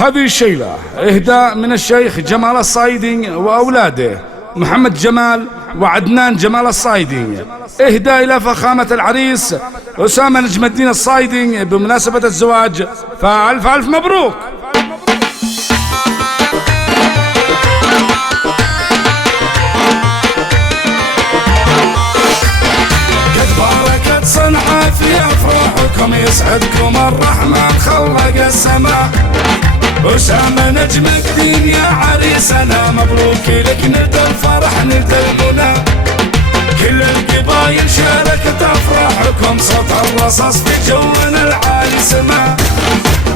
هذه الشيلة إهداء من الشيخ جمال الصايدي وأولاده محمد جمال وعدنان جمال الصايدي، إهداء إلى فخامة العريس أسامة نجم الدين الصايدي بمناسبة الزواج، فألف ألف مبروك. صنعة في أفراحكم يسعدكم الرحمن خلق السماء. أسامة نجم الدين يا عريسنا مبروك لك ندى الفرح ندى المنى. كل القبايل شاركت أفراحكم صوت الرصاص في جونا العالي سما.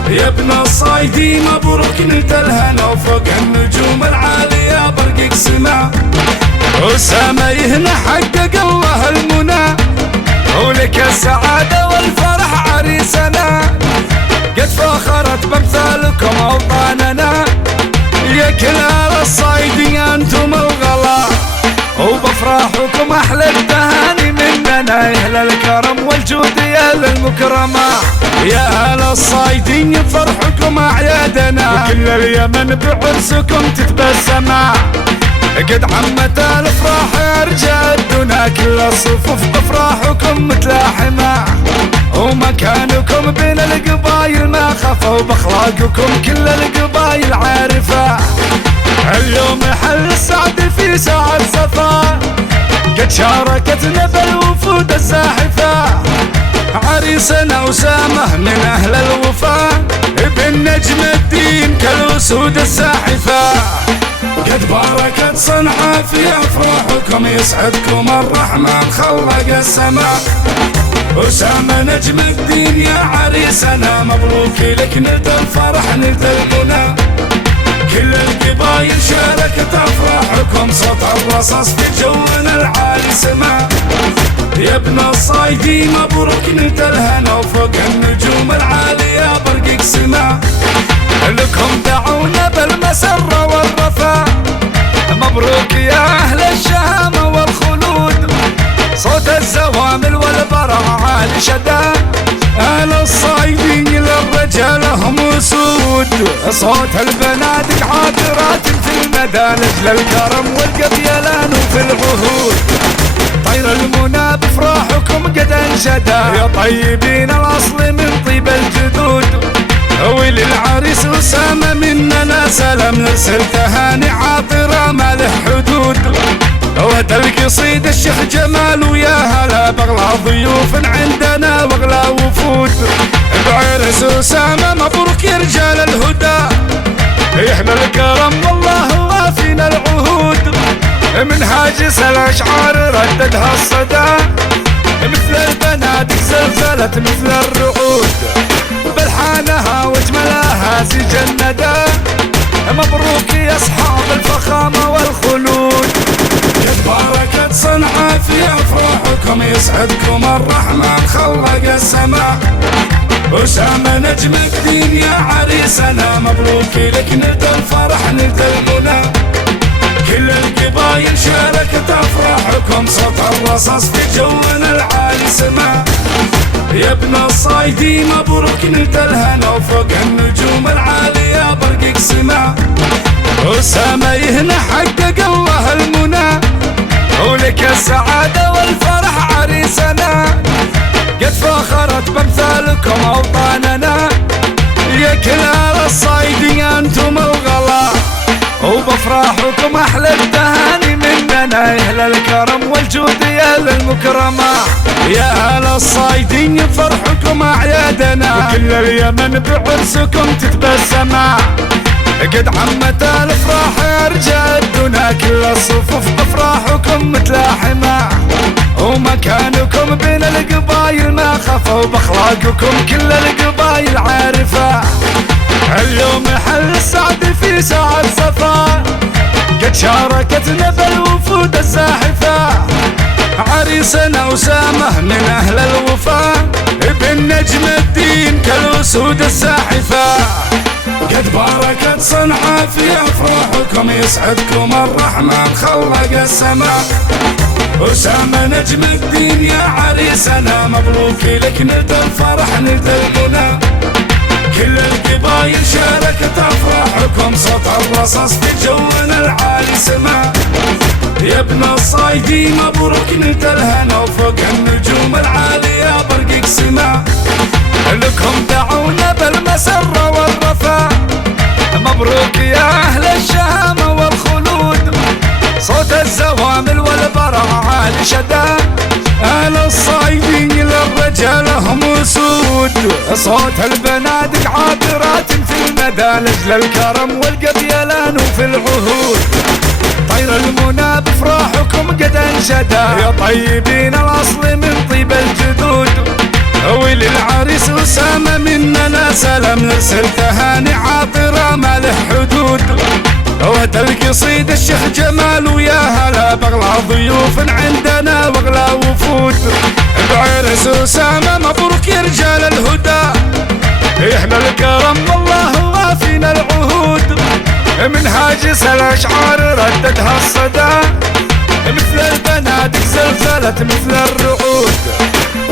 يا ابن الصايدي مبروك ندى الهنا وفوق النجوم العالية برقك سما. أسامة يهنا حقق الله المنى ولك السعادة والفرح عريسنا. قد فخرت بامثالكم أوطاننا يا كلال الصايدي أنتم الغلا. وبفراحكم أحلى التهاني مننا يا أهل الكرم والجود يا أهل المكرمة. يا أهل الصايدي فرحكم أعيادنا كل اليمن بعرسكم تتبسما. قد عمت الافراح يا رجال الدنا كل الصفوف بافراحكم متلاحمه. ومكانكم بين القبايل ما خفوا باخلاقكم كل القبايل عارفه. اليوم حل السعد في ساعة صفا قد شاركتنا بالوفود الزاحفه. عريسنا أسامة من أهل الوفاء ابن نجم الدين كالأسود الساحفه. قد باركت صنعة في أفراحكم يسعدكم الرحمن خلق السماء. أسامة نجم الدين يا عريسنا مبروك لك ندى الفرح ندى المنى. كل القبايل شاركت أفراحكم صوت الرصاص في جونا العالي سما. يا ابن الصايدي مبروك ندى الهنا وفوق النجوم العالية برقك سما. لكم دعونا بالمسرة والرفا مبروك يا أهل الشهامة والخلود. صوت الزوامل والبرع عالي شدا أهل الصايدين للرجال هم أسود. صوت البنات عابرات في المدى لجل الكرم والقبيلان وفي العهود. طير المنى بفراحكم قد انشدا يا طيبين الأصل من طيب الجدود. وللعريس أسامة مننا سلام نرسل تهاني عاطرة ما له حدود. وهدى القصيد الشيخ جمال ويا هلا بغلى ضيوف عندنا واغلى وفود. بعرس أسامة مبروك يا رجال الهدى يحلى الكرم والله وافينا العهود. من هاجس الأشعار رددها الصدى مثل البنات زلزلت مثل الرعود. بلحانها واجملها زيج الندى مبروك يا اصحاب الفخامه والخلود. قد باركت صنعة في افراحكم يسعدكم الرحمن خلق السماء. أسامة نجم الدين يا عريسنا مبروك لك ندى الفرح ندى المنى. كل القبايل شاركت افراحكم صوت الرصاص في جونا العالي سما. يا ابن الصايدي مبروك ندى الهنا وفوق النجوم العالية برقك سما. أسامة يهنا حقق الله المنى ولك السعادة والفرح عريسنا. قد فخرت بامثالكم أوطاننا يا كلال الصايدي أنتم الغلا. وبفراحكم أحلى التهاني مننا يا أهل الكرم والجود يا أهل المكرمة. يا أهل الصايدين فرحكم أعيادنا كل اليمن بعرسكم تتبسما. قد عمت الافراح يا رجال الدنا كل الصفوف بافراحكم متلاحمه. ومكانكم بين القبايل ما خفوا باخلاقكم كل القبايل عارفه. اليوم حل السعد في ساعة صفا قد شاركتنا بالوفود الزاحفه. عريسنا أسامة من أهل الوفاء ابن نجم الدين كالأسود الساحفة. قد باركت صنعة في أفراحكم يسعدكم الرحمن خلق السماء. أسامة نجم الدين يا عريسنا مبروك لك ندى الفرح ندى المنى. كل القبايل شاركت افراحكم صوت الرصاص في جونا العالي سما. يا ابن الصايدي مبروك نلت الهنا وفوق النجوم العالية برقك سما. لكم دعونا بالمسرة والرفا، مبروك يا أهل الشهامة والخلود. صوت الزوامل والبرع عالي شدا، أهل الصايدين للرجال هم أسود. صوت البنادق عابرات في المدى لأجل الكرم والقبيلان وفي العهود. طير المنى بفراحكم قد انشدا، يا طيبين الأصل من طيب الجدود. وللعريس أسامة مننا سلام، نرسل تهاني عاطرة ما له حدود. وهد القصيد الشيخ جمال ويا هلا بغلى ضيوف عندنا واغلى وفود. بعرس أسامة مبروك يا رجال الهدى، احنا الكرم والله وافينا العهود. من هاجس الاشعار رددها الصدى، مثل البنادق زلزلت مثل الرعود.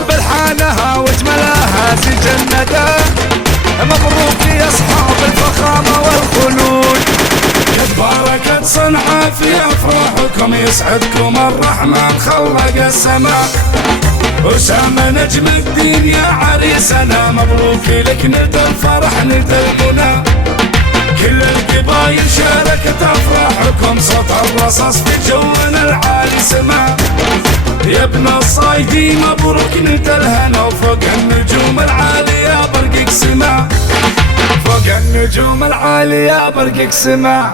بالحانها واجملها سج الندى، مبروك يا اصحاب الفخامة والخلود. قد باركت صنعاء في افراحكم، يسعدكم الرحمن خلق السماء. أسامة نجم الدين يا عريسنا، مبروك لك نلت الفرح نلت الغنى. كل القبايل شاركت افراحكم صوت الرصاص في جونا العالي سما. يا ابن الصايدي مبروك نلت الهنا وفوق النجوم العالية برقك سما. فوق النجوم العالية برقك سما.